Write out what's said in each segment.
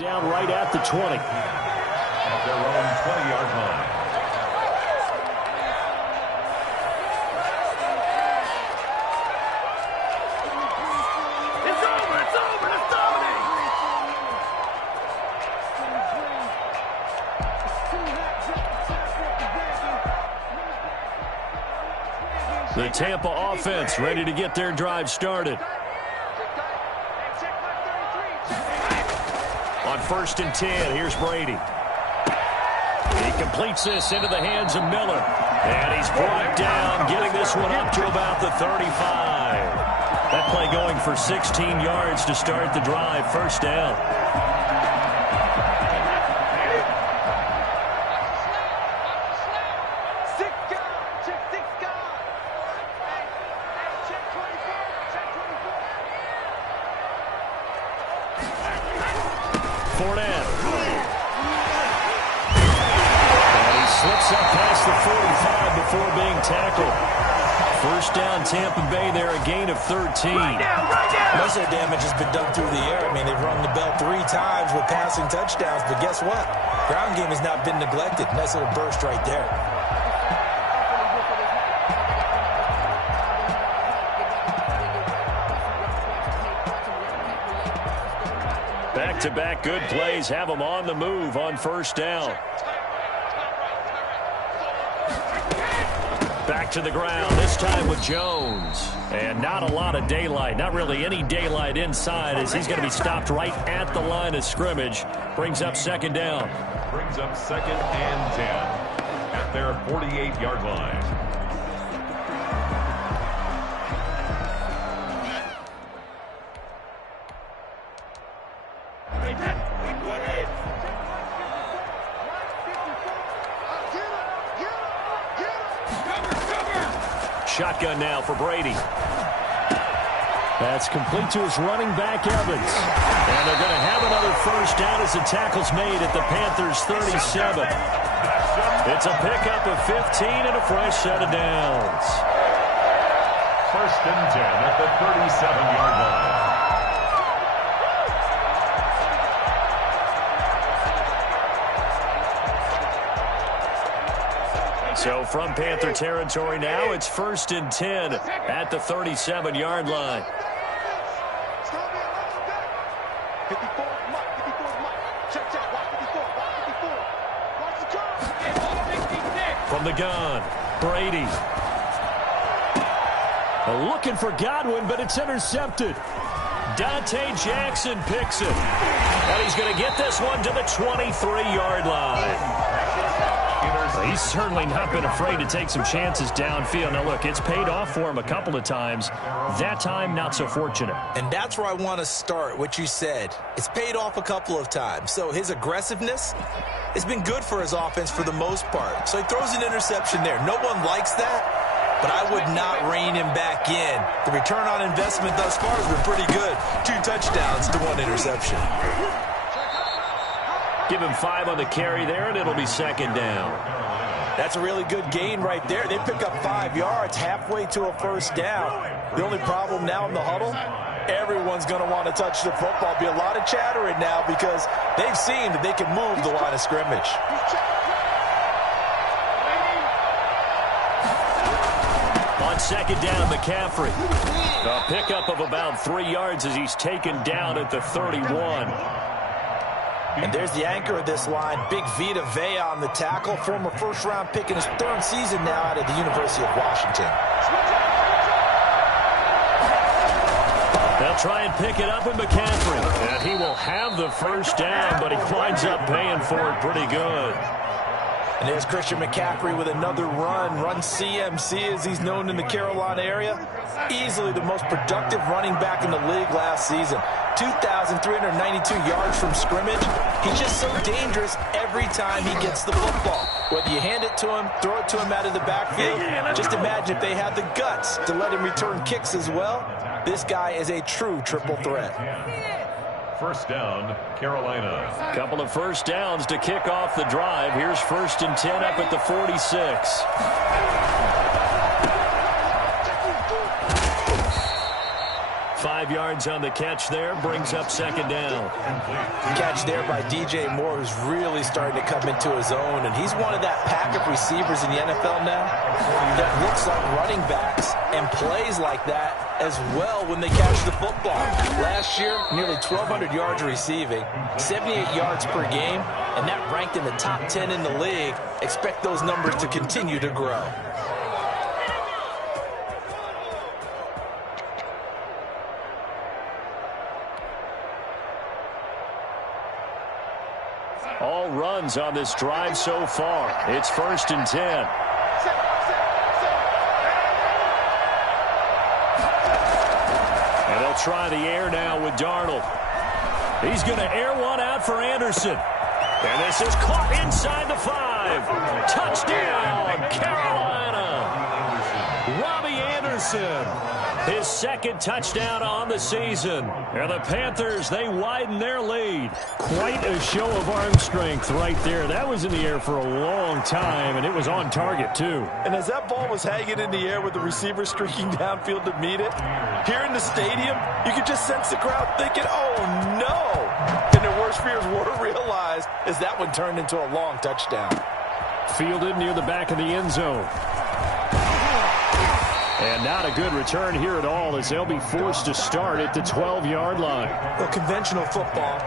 Down right at the 20. At their own 20-yard line. It's over! It's over! Let's dominate! The Tampa offense ready to get their drive started. On 1st and 10, here's Brady. He completes this into the hands of Miller. And he's brought down, getting this one up to about the 35. That play going for 16 yards to start the drive. 1st down. Slips up past the 45 before being tackled. 1st down, Tampa Bay there, a gain of 13. Right now. Most of the damage has been done through the air. I mean, they've rung the bell 3 times with passing touchdowns, but guess what? Ground game has not been neglected. Nice little burst right there. Back-to-back good plays have them on the move on 1st down. Back to the ground, this time with Jones. And not a lot of daylight, not really any daylight inside as he's going to be stopped right at the line of scrimmage. Brings up 2nd down. Brings up 2nd and 10 at their 48-yard line. Shotgun now for Brady. That's complete to his running back, Evans. And they're going to have another 1st down as the tackle's made at the Panthers' 37. It's a pickup of 15 and a fresh set of downs. 1st and 10 at the 37-yard line. So from Panther territory now, it's 1st and 10 at the 37-yard line. From the gun, Brady. Looking for Godwin, but it's intercepted. Dante Jackson picks it. And he's going to get this one to the 23-yard line. He's certainly not been afraid to take some chances downfield. Now, look, it's paid off for him a couple of times. That time, not so fortunate. And that's where I want to start, what you said. It's paid off a couple of times. So his aggressiveness has been good for his offense for the most part. So he throws an interception there. No one likes that, but I would not rein him back in. The return on investment thus far has been pretty good. 2 touchdowns to 1 interception. Give him 5 on the carry there, and it'll be 2nd down. That's a really good gain right there. They pick up 5 yards halfway to a 1st down. The only problem now in the huddle, everyone's going to want to touch the football. Be a lot of chattering now because they've seen that they can move the line of scrimmage. On 2nd down, McCaffrey. A pickup of about 3 yards as he's taken down at the 31. And there's the anchor of this line, Big Vita Vea on the tackle, former 1st-round pick in his 3rd season now out of the University of Washington. They'll try and pick it up with McCaffrey. And he will have the 1st down, but he winds up paying for it pretty good. And there's Christian McCaffrey with another run CMC as he's known in the Carolina area. Easily the most productive running back in the league last season. 2,392 yards from scrimmage. He's just so dangerous every time he gets the football. Whether you hand it to him, throw it to him out of the backfield, just imagine if they had the guts to let him return kicks as well. This guy is a true triple threat. 1st down, Carolina. Couple of 1st downs to kick off the drive. Here's 1st and 10 up at the 46. 5 yards on the catch there, brings up second down. Catch there by DJ Moore, who's really starting to come into his own, and he's one of that pack of receivers in the NFL now that looks like running backs and plays like that as well when they catch the football. Last year, nearly 1,200 yards receiving, 78 yards per game, and that ranked in the top 10 in the league. Expect those numbers to continue to grow. All runs on this drive so far. It's 1st and 10. And they'll try the air now with Darnold. He's going to air one out for Anderson. And this is caught inside the 5. Touchdown, Carolina. Robbie Anderson, his 2nd touchdown on the season. And the Panthers, they widen their lead. Quite a show of arm strength right there. That was in the air for a long time, and it was on target, too. And as that ball was hanging in the air with the receiver streaking downfield to meet it, here in the stadium, you could just sense the crowd thinking, oh, no. And their worst fears were realized as that one turned into a long touchdown. Fielded near the back of the end zone. And not a good return here at all as they'll be forced to start at the 12-yard line. Well, conventional football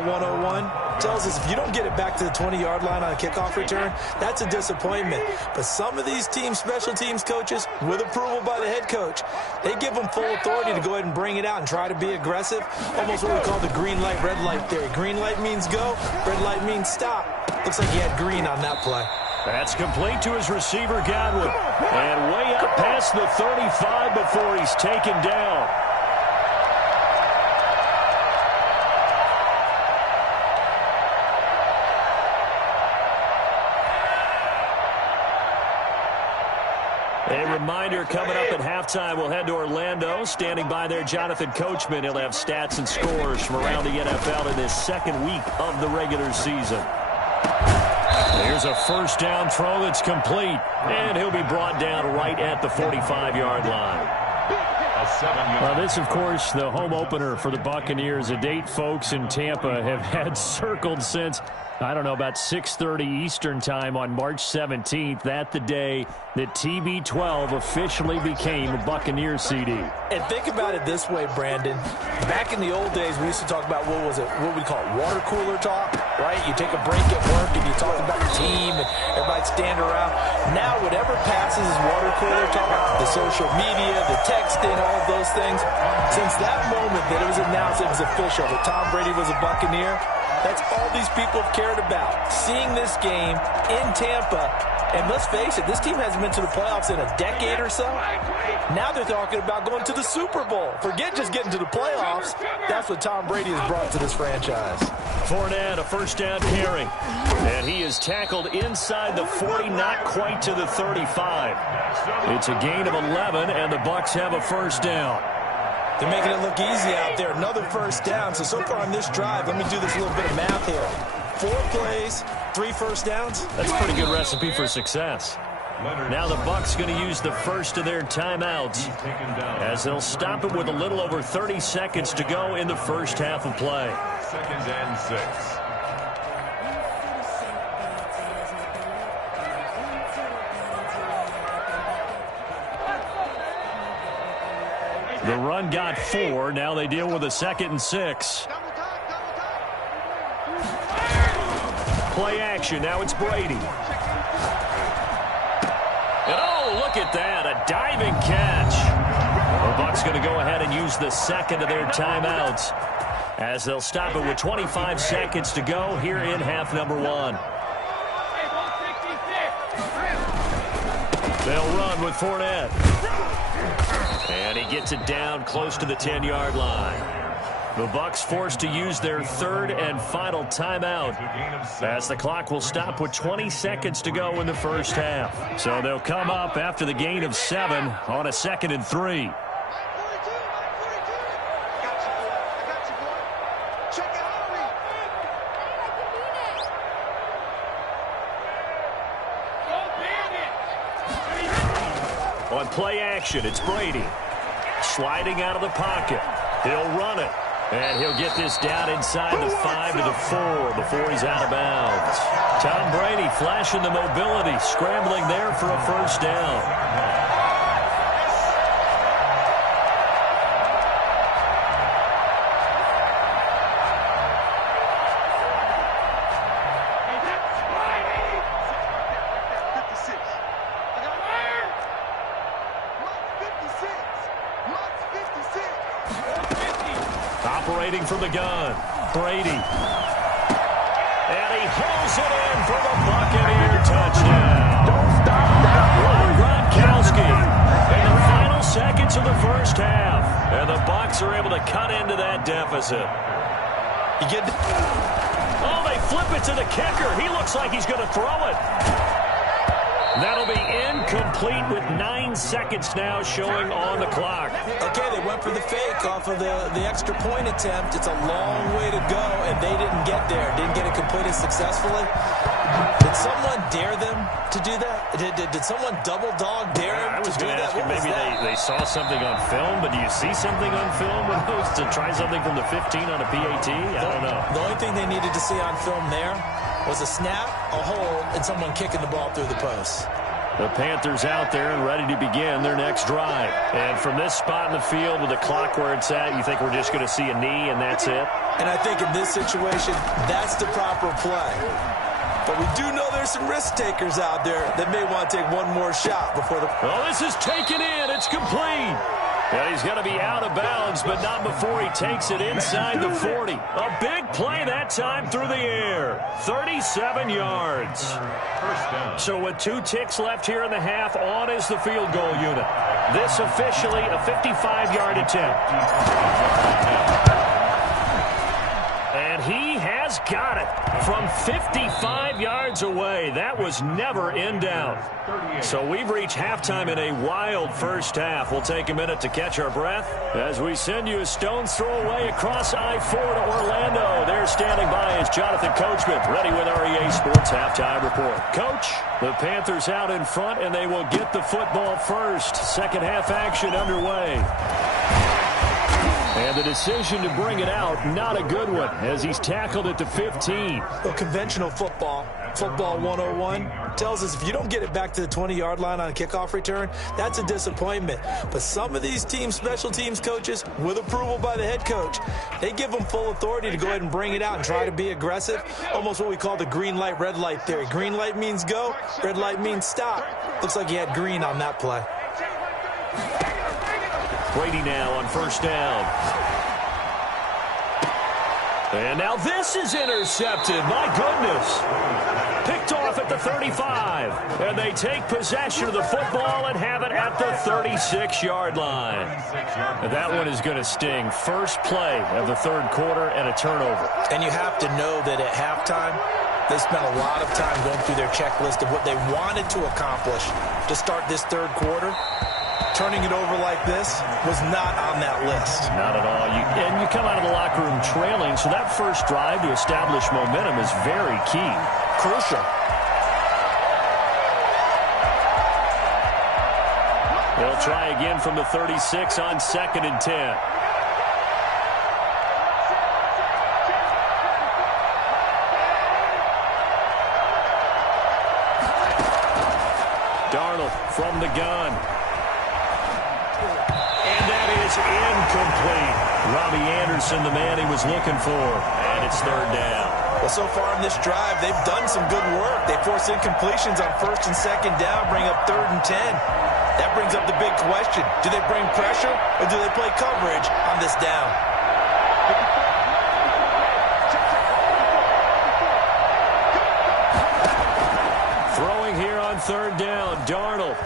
101, tells us if you don't get it back to the 20-yard line on a kickoff return, that's a disappointment. But some of these special teams coaches, with approval by the head coach, they give them full authority to go ahead and bring it out and try to be aggressive. Almost what we call the green light, red light theory. Green light means go, red light means stop. Looks like he had green on that play. That's complete to his receiver, Godwin. And way up past the 35 before he's taken down. A reminder, coming up at halftime, we'll head to Orlando. Standing by there, Jonathan Coachman. He'll have stats and scores from around the NFL in this 2nd week of the regular season. Here's a 1st down throw that's complete, and he'll be brought down right at the 45-yard line. Well, this, of course, the home opener for the Buccaneers, a date folks in Tampa have had circled since, I don't know, about 6:30 Eastern time on March 17th. That the day that TB12 officially became a Buccaneers CD. And think about it this way, Brandon. Back in the old days, we used to talk about what we call water cooler talk, right? You take a break at work and you talk about your team and everybody'd stand around. Now, whatever passes is water cooler talk. The social media, the texting, all of those things. Since that moment that it was announced it was official that Tom Brady was a Buccaneer, that's all these people have cared about. Seeing this game in Tampa, and let's face it, this team hasn't been to the playoffs in a decade or so. Now they're talking about going to the Super Bowl. Forget just getting to the playoffs. That's what Tom Brady has brought to this franchise. Fournette, a 1st down carry. And he is tackled inside the 40, not quite to the 35. It's a gain of 11, and the Bucs have a 1st down. They're making it look easy out there. Another 1st down. So far on this drive, let me do this little bit of math here. 4 plays, 3 1st downs. That's a pretty good recipe for success. Now the Bucs going to use the first of their timeouts as they'll stop it with a little over 30 seconds to go in the first half of play. 2nd and 6. The run got 4. Now they deal with a 2nd and 6. Play action. Now it's Brady. And oh, look at that. A diving catch. The Bucs going to go ahead and use the 2nd of their timeouts as they'll stop it with 25 seconds to go here in half number 1. They'll run with Fournette. And he gets it down close to the 10-yard line. The Bucs forced to use their 3rd and final timeout as the clock will stop with 20 seconds to go in the first half. So they'll come up after the gain of 7 on a 2nd and 3. On play action, it's Brady. Sliding out of the pocket. He'll run it. And he'll get this down inside the 5 to the 4 before he's out of bounds. Tom Brady flashing the mobility, scrambling there for a first down. Operating from the gun, Brady. And he hauls it in for the Buccaneer touchdown. Don't stop that. Gronkowski in the final seconds of the first half. And the Bucs are able to cut into that deficit. Oh, they flip it to the kicker. He looks like he's going to throw it. That'll be incomplete with 9 seconds now showing on the clock. Okay, they went for the fake off of the extra point attempt. It's a long way to go, and they didn't get there. Didn't get it completed successfully. Did someone dare them to do that? Did someone double dog dare them to do that? I was going to ask you, maybe they saw something on film, but do you see something on film with those to try something from the 15 on a PAT? I don't know. The only thing they needed to see on film there was a snap, a hold, and someone kicking the ball through the post. The Panthers out there and ready to begin their next drive. And from this spot in the field with the clock where it's at, you think we're just going to see a knee and that's it? And I think in this situation, that's the proper play. But we do know there's some risk takers out there that may want to take one more shot before the... Oh, this is taken in. It's complete. Yeah, he's going to be out of bounds, but not before he takes it inside the 40. A big play that time through the air. 37 yards. So with 2 ticks left here in the half, on is the field goal unit. This officially a 55-yard attempt. And he has got it from 55 yards away. That was never in doubt. So we've reached halftime in a wild first half. We'll take a minute to catch our breath as we send you a stone's throw away across I-4 to Orlando. There standing by is Jonathan Coachman, ready with our EA Sports Halftime Report. Coach, the Panthers out in front, and they will get the football first. Second half action underway. And the decision to bring it out, not a good one, as he's tackled at the 15. Well, conventional football 101, tells us if you don't get it back to the 20-yard line on a kickoff return, that's a disappointment. But some of these teams, special teams coaches, with approval by the head coach, they give them full authority to go ahead and bring it out and try to be aggressive. Almost what we call the green light, red light theory. Green light means go, red light means stop. Looks like he had green on that play. Brady now on first down. And now this is intercepted. My goodness. Picked off at the 35. And they take possession of the football and have it at the 36-yard line. And that one is going to sting. First play of the third quarter and a turnover. And you have to know that at halftime, they spent a lot of time going through their checklist of what they wanted to accomplish to start this third quarter. Turning it over like this was not on that list. Not at all. And you come out of the locker room trailing, so that first drive to establish momentum is very key. Crucial. They'll try again from the 36 on 2nd and 10. Darnold from the gun. Incomplete. Robbie Anderson, the man he was looking for. And it's third down. Well, so far in this drive, they've done some good work. They force incompletions on 1st and 2nd down, bring up 3rd and 10. That brings up the big question. Do they bring pressure or do they play coverage on this down? Throwing here on 3rd down, Darnold.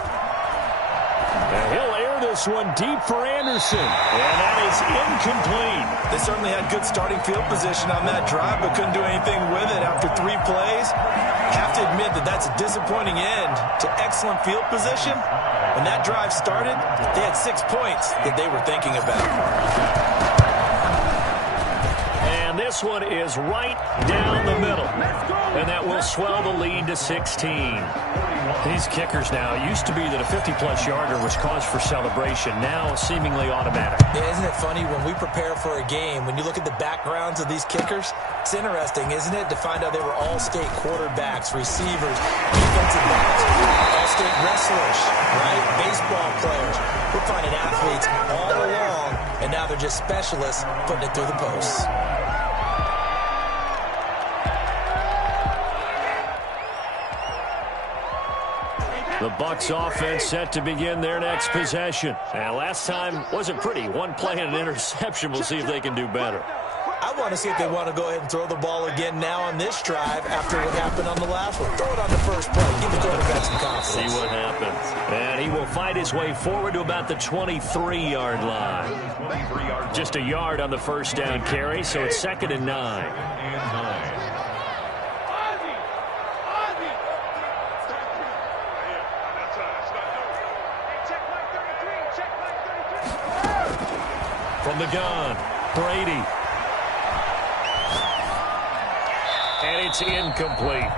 And he'll air this one deep for Anderson. And that is incomplete. They certainly had good starting field position on that drive, but couldn't do anything with it after 3 plays. Have to admit that that's a disappointing end to excellent field position. When that drive started, they had 6 points that they were thinking about. And this this one is right down the middle. And that will swell the lead to 16. These kickers now, it used to be that a 50-plus yarder was cause for celebration. Now seemingly automatic. Yeah, isn't it funny when we prepare for a game, when you look at the backgrounds of these kickers, it's interesting, isn't it, to find out they were all-state quarterbacks, receivers, defensive backs, all-state wrestlers, right? Baseball players. We're finding athletes all along, and now they're just specialists putting it through the posts. The Bucs offense set to begin their next possession. And last time wasn't pretty. One play and an interception. We'll see if they can do better. I want to see if they want to go ahead and throw the ball again now on this drive after what happened on the last one. Throw it on the first play. Give the quarterback some confidence. See what happens. And he will fight his way forward to about the 23-yard line. Just a yard on the first down carry, so it's 2nd and 9. From the gun, Brady. And it's incomplete.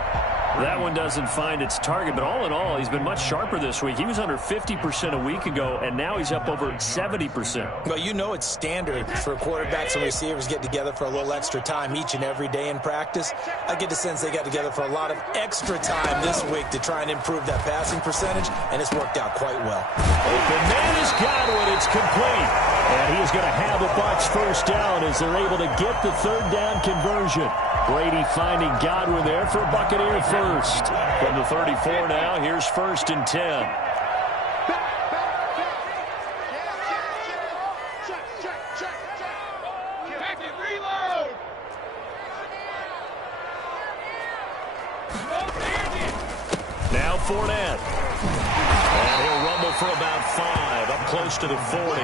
That one doesn't find its target, but all in all, he's been much sharper this week. He was under 50% a week ago, and now he's up over 70%. Well, you know it's standard for quarterbacks and receivers get together for a little extra time each and every day in practice. I get the sense they got together for a lot of extra time this week to try and improve that passing percentage, and it's worked out quite well. Open man is Godwin. It's complete. And he is going to have the Bucs first down as they're able to get the third down conversion. Brady finding Godwin there for a Buccaneer first. From the 34 now, here's 1st and 10. Now Fournette. And he'll rumble for about 5, up close to the 40.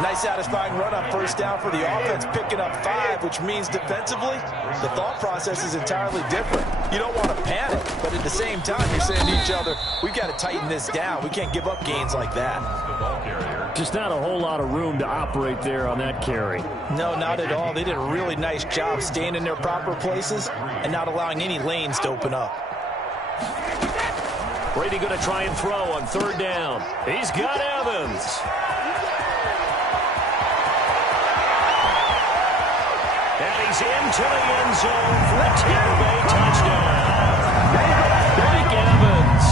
Nice satisfying run on first down for the offense, picking up 5, which means defensively, the thought process is entirely different. You don't want to panic, but at the same time, you're saying to each other, we've got to tighten this down. We can't give up gains like that. Just not a whole lot of room to operate there on that carry. No, not at all. They did a really nice job staying in their proper places and not allowing any lanes to open up. Brady going to try and throw on 3rd down. He's got Evans. And he's into the end zone for a Tampa Bay touchdown. Mike Evans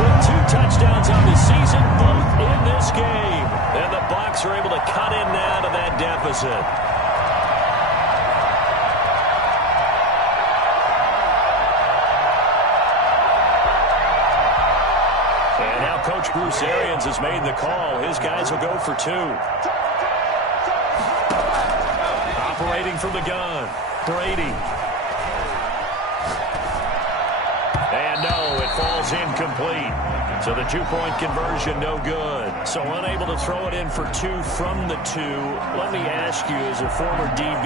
with 2 touchdowns on the season, both in this game. And the Bucs are able to cut in now to that deficit. And now Coach Bruce Arians has made the call. His guys will go for 2. Operating from the gun, Brady. And no, it falls incomplete. So the 2-point conversion, no good. So unable to throw it in for 2 from the 2. Let me ask you, as a former DB,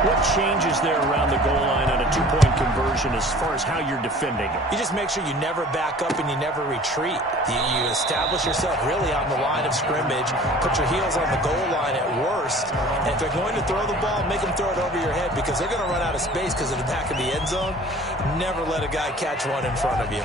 what changes there around the goal line on a 2-point conversion as far as how you're defending it? You just make sure you never back up and you never retreat. You establish yourself really on the line of scrimmage, put your heels on the goal line at worst, and if they're going to throw the ball, make them throw it over your head because they're going to run out of space because of the back of the end zone. Never let a guy catch one in front of you.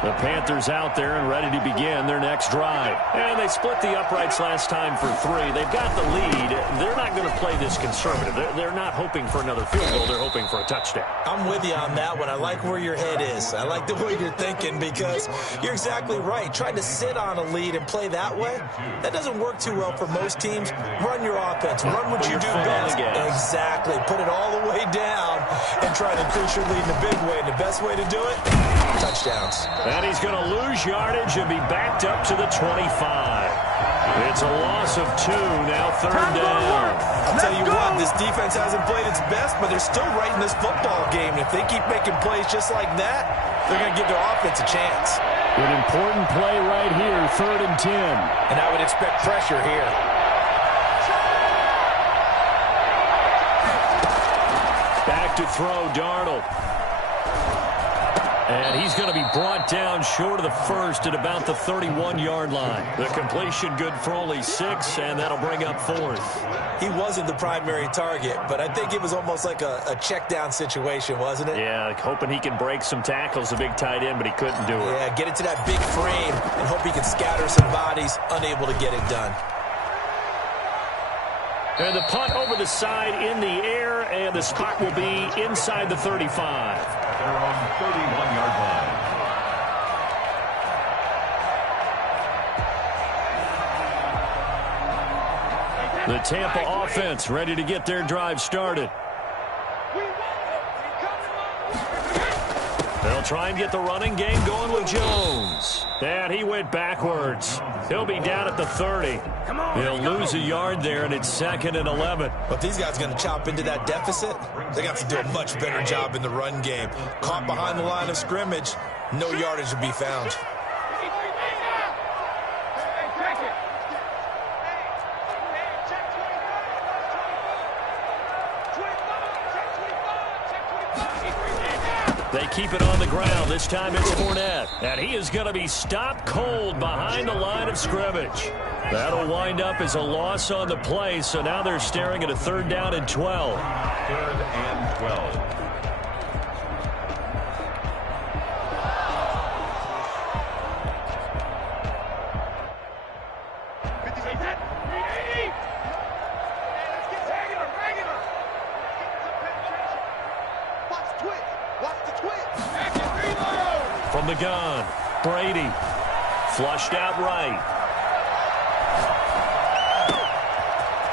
The Panthers out there and ready to begin their next drive. And they split the uprights last time for 3. They've got the lead. They're not going to play this conservative. They're not hoping for another field goal. They're hoping for a touchdown. I'm with you on that one. I like where your head is. I like the way you're thinking because you're exactly right. Trying to sit on a lead and play that way, that doesn't work too well for most teams. Run your offense. Run what you do best. Exactly. Put it all the way down and try to increase your lead in a big way. And the best way to do it, touchdowns. And he's going to lose yardage and be backed up to the 25. It's a loss of 2, now 3rd down. I'll tell you what, this defense hasn't played its best, but they're still right in this football game. And if they keep making plays just like that, they're going to give their offense a chance. An important play right here, 3rd and 10. And I would expect pressure here. Back to throw, Darnold. And he's going to be brought down short of the first at about the 31-yard line. The completion good for only 6, and that'll bring up 4th. He wasn't the primary target, but I think it was almost like a check down situation, wasn't it? Yeah, hoping he can break some tackles, the big tight end, but he couldn't do it. Yeah, get it to that big frame and hope he can scatter some bodies, unable to get it done. And the punt over the side in the air, and the spot will be inside the 35. They're on 31-yard line. The Tampa offense ready to get their drive started. They'll try and get the running game going with Jones. And he went backwards. He'll be down at the 30. He'll lose a yard there, and it's 2nd and 11. But these guys are going to chop into that deficit. They got to do a much better job in the run game. Caught behind the line of scrimmage, no yardage to be found. They keep it on the ground. This time it's Fournette. And he is going to be stopped cold behind the line of scrimmage. That'll wind up as a loss on the play, so now they're staring at a 3rd down and 12. 3rd and 12. From the gun, Brady. Flushed out right.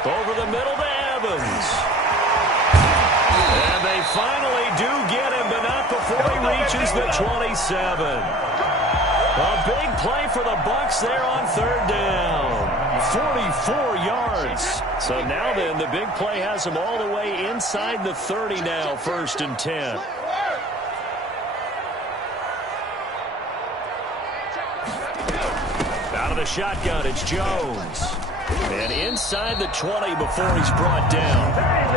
Over the middle to Evans. And they finally do get him, but not before he reaches the 27. A big play for the Bucs there on 3rd down. 44 yards. So now then, the big play has him all the way inside the 30 now, 1st and 10. Out of the shotgun, it's Jones. And inside the 20 before he's brought down.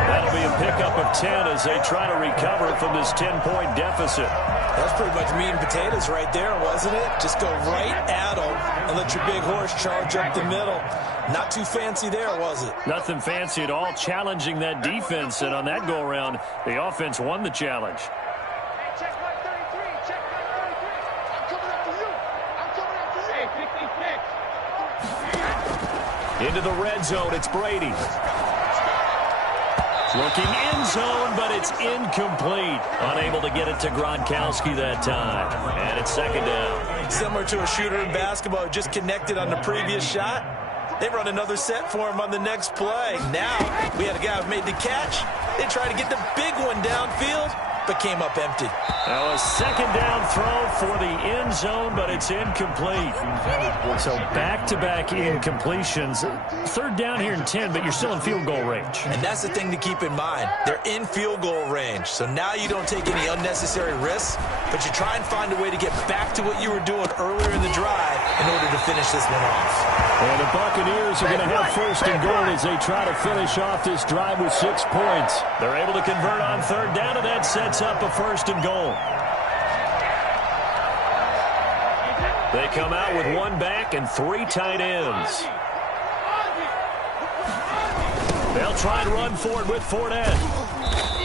That'll be a pickup of 10 as they try to recover from this 10-point deficit. That's pretty much meat and potatoes right there, wasn't it? Just go right at them and let your big horse charge up the middle. Not too fancy there, was it? Nothing fancy at all, challenging that defense. And on that go-around, the offense won the challenge. Into the red zone, it's Brady. Looking end zone, but it's incomplete. Unable to get it to Gronkowski that time. And it's 2nd down. Similar to a shooter in basketball who just connected on the previous shot. They run another set for him on the next play. Now, we had a guy who made the catch. They tried to get the big one downfield, but came up empty. Now a 2nd down throw for the end zone, but it's incomplete. So back-to-back incompletions. 3rd down here in 10, but you're still in field goal range. And that's the thing to keep in mind. They're in field goal range. So now you don't take any unnecessary risks, but you try and find a way to get back to what you were doing earlier in the drive in order to finish this one off. And the Buccaneers are going to have 1st and goal as they try to finish off this drive with 6 points. They're able to convert on 3rd down, and that sets up a 1st and goal. They come out with 1 back and 3 tight ends. They'll try and run forward with Fournette.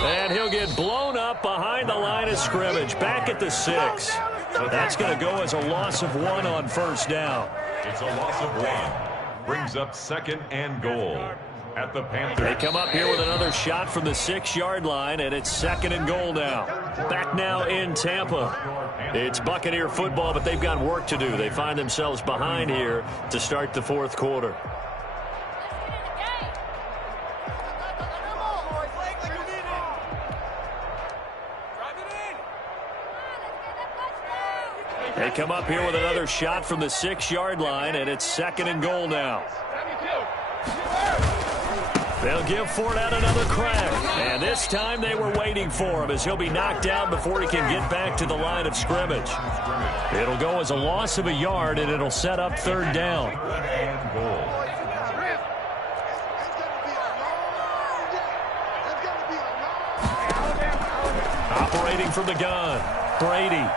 And he'll get blown up behind the line of scrimmage, back at the 6. That's going to go as a loss of 1 on 1st down. It's a loss of 1. Brings up 2nd and goal at the Panthers. They come up here with another shot from the 6-yard line, and it's 2nd and goal now. Back now in Tampa. It's Buccaneer football, but they've got work to do. They find themselves behind here to start the 4th quarter. They come up here with another shot from the 6-yard line, and it's 2nd and goal now. They'll give Fournette another crack. And this time they were waiting for him as he'll be knocked down before he can get back to the line of scrimmage. It'll go as a loss of a yard, and it'll set up 3rd down. Operating from the gun, Brady.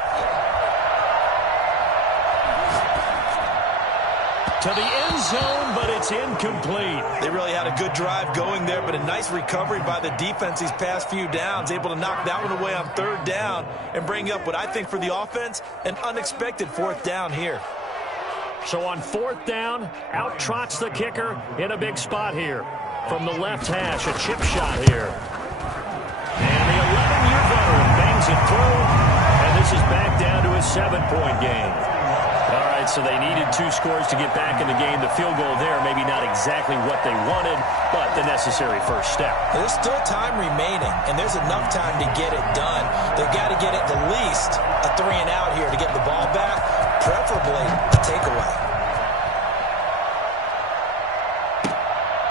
to the end zone, but it's incomplete. They really had a good drive going there, but a nice recovery by the defense these past few downs, able to knock that one away on third down and bring up what I think for the offense, an unexpected fourth down here. So on fourth down, out trots the kicker in a big spot here. From the left hash, a chip shot here. And the 11-year veteran bangs it through, and this is back down to a 7-point game. All right, so they needed 2 scores to get back in the game. The field goal there, maybe not exactly what they wanted, but the necessary first step. There's still time remaining, and there's enough time to get it done. They've got to get at the least a 3-and-out here to get the ball back, preferably a takeaway.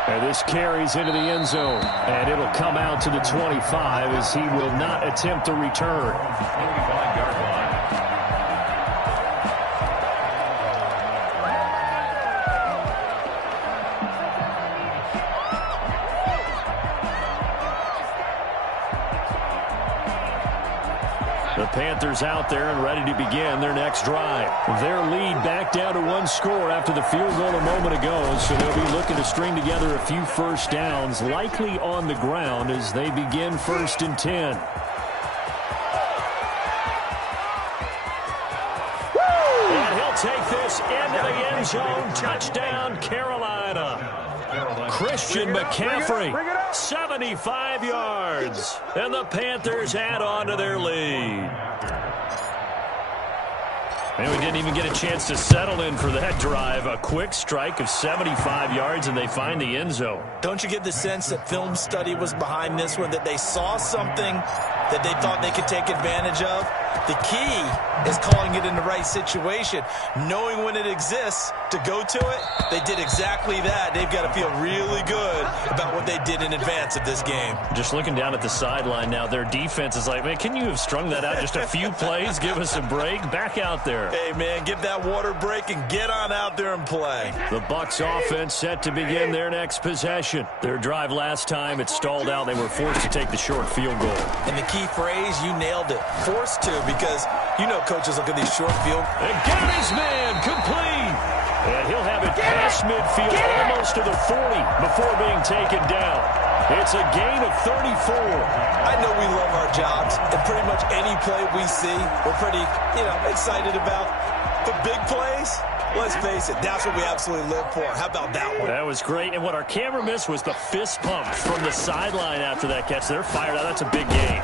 And this carries into the end zone, and it'll come out to the 25 as he will not attempt a return. 25-yard line. The Panthers out there and ready to begin their next drive. Their lead back down to 1 score after the field goal a moment ago, so they'll be looking to string together a few first downs, likely on the ground as they begin 1st and 10. And he'll take this into the end zone. Touchdown, Carolina. Christian McCaffrey, 75 yards. And the Panthers add on to their lead. And we didn't even get a chance to settle in for that drive. A quick strike of 75 yards, and they find the end zone. Don't you get the sense that film study was behind this one, that they saw something that they thought they could take advantage of? The key is calling it in the right situation, knowing when it exists to go to it. They did exactly that. They've got to feel really good about what they did in advance of this game. Just looking down at the sideline now, their defense is like, man, can you have strung that out just a few plays? Give us a break. Back out there. Hey, man, give that water break and get on out there and play. The Bucs offense set to begin their next possession. Their drive last time, it stalled out. They were forced to take the short field goal. And the key phrase, you nailed it, forced to, because you know coaches look at these short field. And got his man complete. And he'll have it past midfield almost to the 40 before being taken down. It's a gain of 34. I know we love our jobs, and pretty much any play we see, we're pretty, excited about. But big plays, let's face it, that's what we absolutely live for. How about that one? That was great. And what our camera missed was the fist pump from the sideline after that catch. They're fired out. That's a big gain.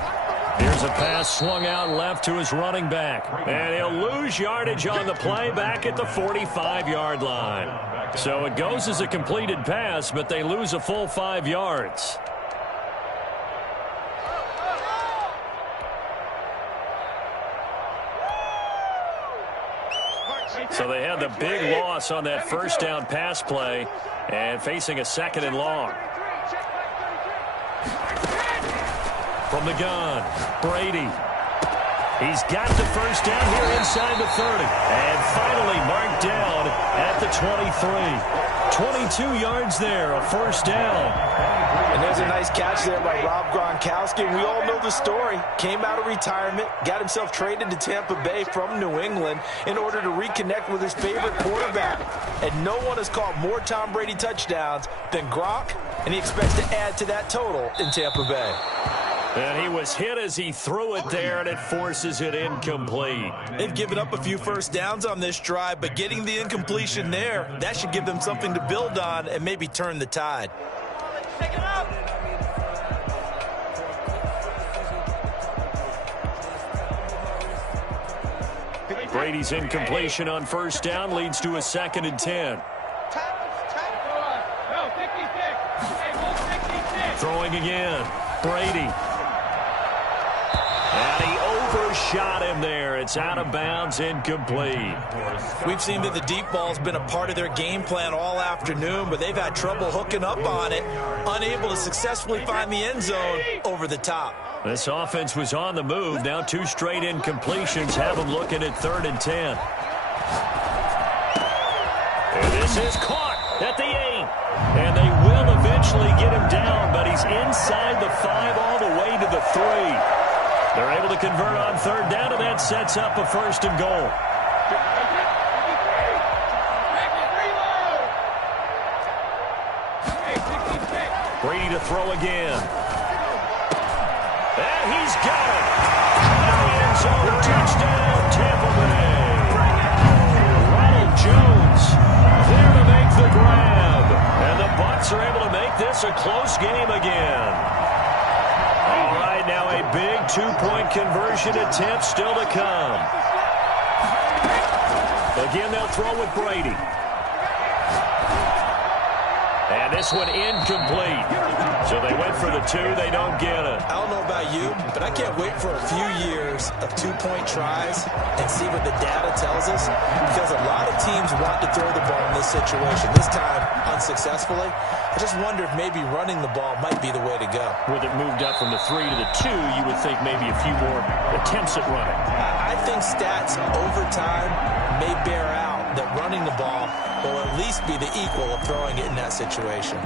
Here's a pass swung out left to his running back. And he'll lose yardage on the play back at the 45-yard line. So it goes as a completed pass, but they lose a full 5 yards. So they had the big loss on that first down pass play and facing a 2nd and long. From the gun, Brady. He's got the first down here inside the 30. And finally marked down at the 23. 22 yards there, a first down. And there's a nice catch there by Rob Gronkowski. We all know the story. Came out of retirement, got himself traded to Tampa Bay from New England in order to reconnect with his favorite quarterback. And no one has caught more Tom Brady touchdowns than Gronk, and he expects to add to that total in Tampa Bay. And he was hit as he threw it there, and it forces it incomplete. They've given up a few first downs on this drive, but getting the incompletion there, that should give them something to build on and maybe turn the tide. Brady's incompletion on first down leads to a 2nd and 10. Throwing again, Brady. And he overshot him there. It's out of bounds, incomplete. We've seen that the deep ball's been a part of their game plan all afternoon, but they've had trouble hooking up on it, unable to successfully find the end zone over the top. This offense was on the move. Now 2 straight incompletions have them looking at 3rd and 10. And this is caught at the 8. And they will eventually get him down, but he's inside the 5 all the way to the 3. They're able to convert on 3rd down, and that sets up a 1st and goal. Brady to throw again. And he's got it. End zone touchdown, Tampa Bay. Ronald Jones there to make the grab. And the Bucs are able to make this a close game again. All right, now a big two-point conversion attempt still to come. Again, they'll throw with Brady. And this one incomplete. So they went for the two. They don't get it. I don't know about you, but I can't wait for a few years of two-point tries and see what the data tells us. Because a lot of teams want to throw the ball in this situation. This time, unsuccessfully. I just wonder if maybe running the ball might be the way to go. With it moved up from the 3 to the 2, you would think maybe a few more attempts at running. I think stats over time may bear out that running the ball will at least be the equal of throwing it in that situation.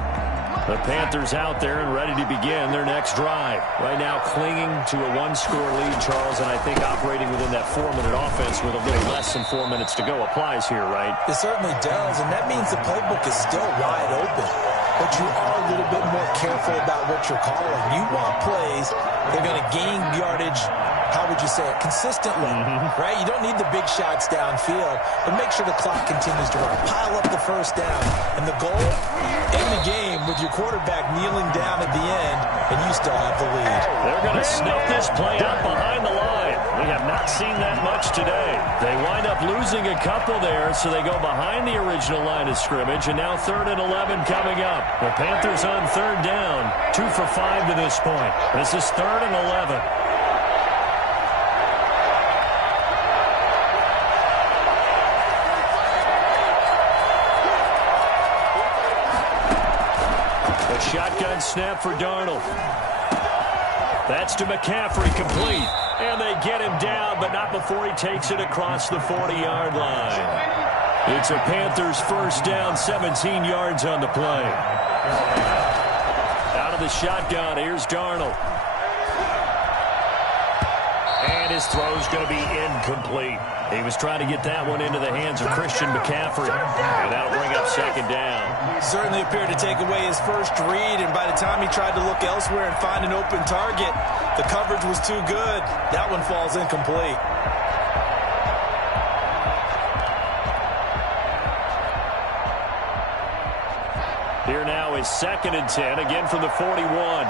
The Panthers out there and ready to begin their next drive. Right now clinging to a one-score lead, Charles, and I think operating within that 4-minute offense with a little less than 4 minutes to go applies here, right? It certainly does, and that means the playbook is still wide open. But you are a little bit more careful about what you're calling. You want plays that are going to gain yardage, how would you say it, consistently, right? You don't need the big shots downfield, but make sure the clock continues to run. Pile up the first down. And the goal, end the game with your quarterback kneeling down at the end, and you still have the lead. They're going to snuff this play out behind the line. We have not seen that much today. They wind up losing a couple there, so they go behind the original line of scrimmage, and now 3rd and 11 coming up. The Panthers on 3rd down, 2 for 5 to this point. This is 3rd and 11. A shotgun snap for Darnold. That's to McCaffrey, complete. And they get him down, but not before he takes it across the 40-yard line. It's a Panthers first down, 17 yards on the play. Out of the shotgun, here's Darnold. And his throw's going to be incomplete. He was trying to get that one into the hands of Christian McCaffrey. And that'll bring up 2nd down. Certainly appeared to take away his first read, and by the time he tried to look elsewhere and find an open target, the coverage was too good. That one falls incomplete. Here now is 2nd and 10, again from the 41.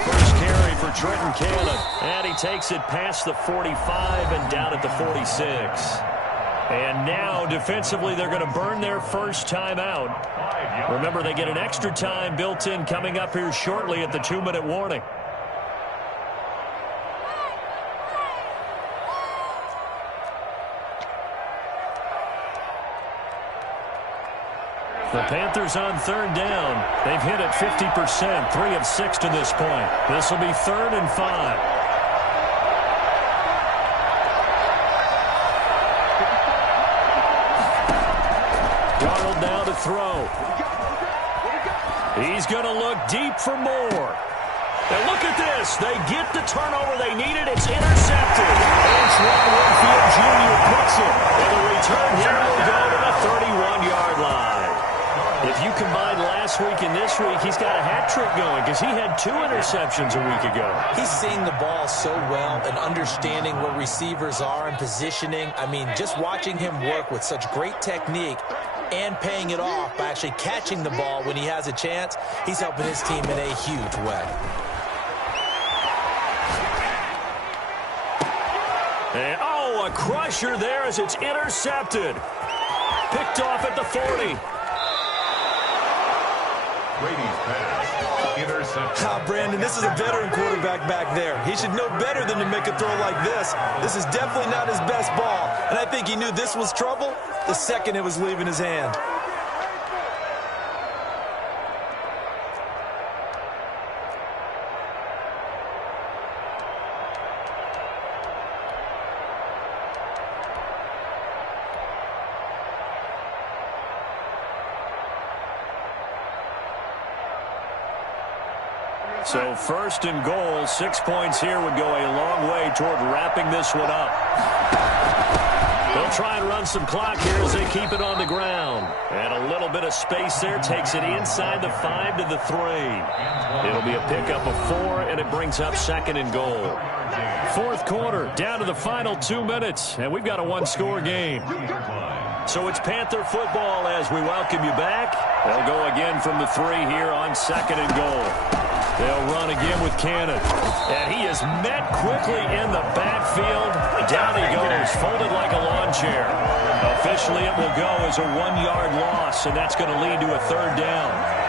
First carry for Trenton Cannon. And he takes it past the 45 and down at the 46. And now, defensively, they're going to burn their first timeout. Remember, they get an extra time built in coming up here shortly at the 2-minute warning. The Panthers on 3rd down. They've hit it 50%, 3 of 6 to this point. This will be 3rd and 5. Darnold now to throw. He's going to look deep for more. And look at this. They get the turnover they needed. It's intercepted. Antoine Winfield Jr. picks it. And the return here will go to the 31-yard line. If you combine last week and this week, he's got a hat trick going because he had 2 interceptions a week ago. He's seeing the ball so well and understanding where receivers are and positioning. I mean, just watching him work with such great technique and paying it off by actually catching the ball when he has a chance, he's helping his team in a huge way. And, oh, a crusher there as it's intercepted. Picked off at the 40. Brady's pass, intercepted. Brandon, this is a veteran quarterback back there. He should know better than to make a throw like this. This is definitely not his best ball, and I think he knew this was trouble the second it was leaving his hand. So 1st and goal, 6 points here would go a long way toward wrapping this one up. They'll try and run some clock here as they keep it on the ground. And a little bit of space there takes it inside the 5 to the 3. It'll be a pickup of 4, and it brings up 2nd and goal. Fourth quarter, down to the final 2 minutes, and we've got a one-score game. So it's Panther football as we welcome you back. They'll go again from the 3 here on 2nd and goal. They'll run again with Cannon. And he is met quickly in the backfield. Down he goes, folded like a lawn chair. Officially, it will go as a 1-yard loss, and that's going to lead to a 3rd down.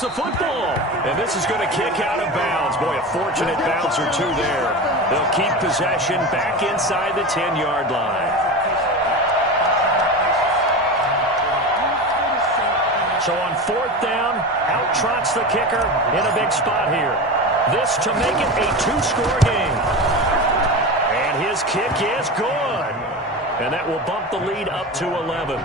The football, and this is going to kick out of bounds. Boy, a fortunate bounce or two there. They'll keep possession back inside the 10-yard line. So on 4th down, out trots the kicker in a big spot here. This to make it a 2-score game. And his kick is good. And that will bump the lead up to 11.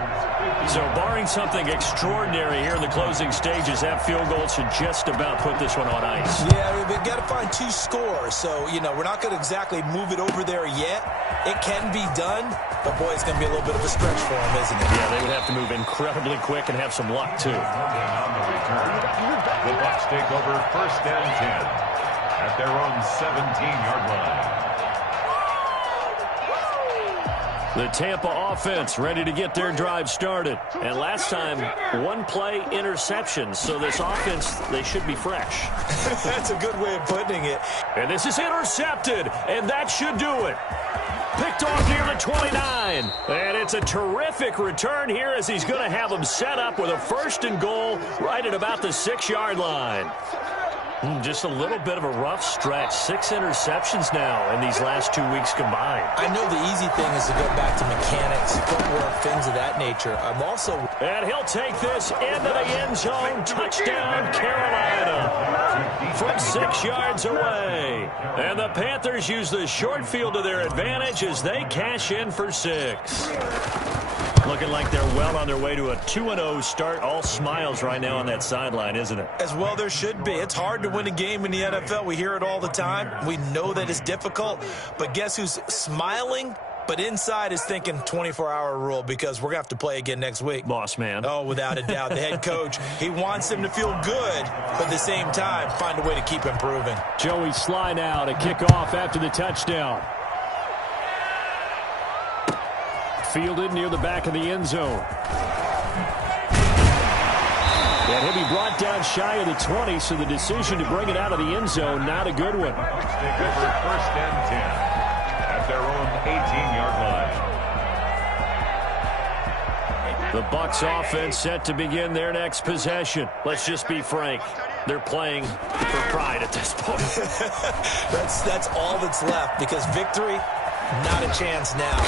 So barring something extraordinary here in the closing stages, that field goal should just about put this one on ice. Yeah, we've got to find 2 scores. So, you know, we're not going to exactly move it over there yet. It can be done, but boy, it's going to be a little bit of a stretch for them, isn't it? Yeah, they would have to move incredibly quick and have some luck, too. On the return, the Bucs take over 1st and 10 at their own 17-yard line. The Tampa offense ready to get their drive started. And last time, 1-play interceptions. So this offense, they should be fresh. That's a good way of putting it. And this is intercepted, and that should do it. Picked off near the 29. And it's a terrific return here as he's going to have them set up with a 1st and goal right at about the 6-yard line. Just a little bit of a rough stretch. 6 interceptions now in these last 2 weeks combined. I know the easy thing is to go back to mechanics, footwork, things of that nature. I'm also... And he'll take this into the end zone. Touchdown, Carolina. From 6 yards away. And the Panthers use the short field to their advantage as they cash in for 6. Looking like they're well on their way to a 2-0 start. All smiles right now on that sideline, isn't it? As well there should be. It's hard to win a game in the NFL. We hear it all the time. We know that it's difficult. But guess who's smiling? But inside is thinking 24-hour rule because we're going to have to play again next week. Boss man. Oh, without a doubt. The head coach, he wants him to feel good, but at the same time, find a way to keep improving. Joey Sly now to kick off after the touchdown. Fielded near the back of the end zone. And he'll be brought down shy of the 20, so the decision to bring it out of the end zone, not a good one. Take over 1st and 10 at their own 18-yard line. The Bucs offense set to begin their next possession. Let's just be frank. They're playing for pride at this point. That's all that's left because victory, not a chance now.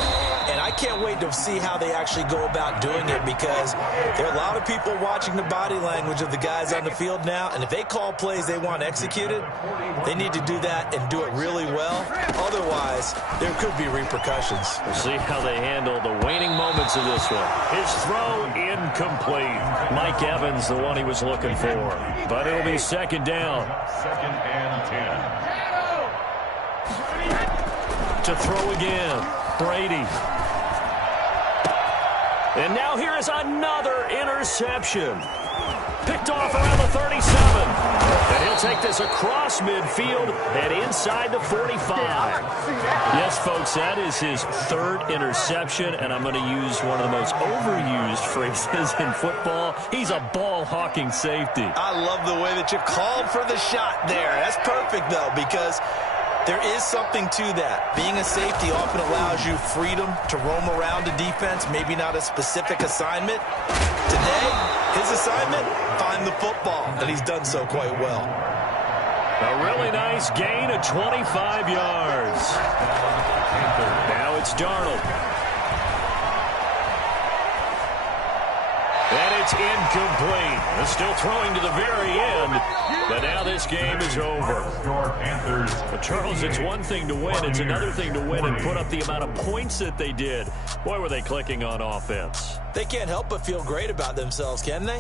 And I can't wait to see how they actually go about doing it because there are a lot of people watching the body language of the guys on the field now. And if they call plays they want executed, they need to do that and do it really well. Otherwise, there could be repercussions. We'll see how they handle the waning moments of this one. His throw incomplete. Mike Evans, the one he was looking for. But it'll be 2nd down. 2nd and 10. To throw again. Brady. And now here is another interception. Picked off around the 37. And he'll take this across midfield and inside the 45. Yes, folks, that is his 3rd interception, and I'm going to use one of the most overused phrases in football. He's a ball-hawking safety. I love the way that you called for the shot there. That's perfect, though, because there is something to that. Being a safety often allows you freedom to roam around a defense, maybe not a specific assignment. Today, his assignment, find the football, and he's done so quite well. A really nice gain of 25 yards. Now it's Darnold. And it's incomplete. They're still throwing to the very end, but now this game is over. But Charles, it's one thing to win. It's another thing to win and put up the amount of points that they did. Boy, were they clicking on offense. They can't help but feel great about themselves, can they?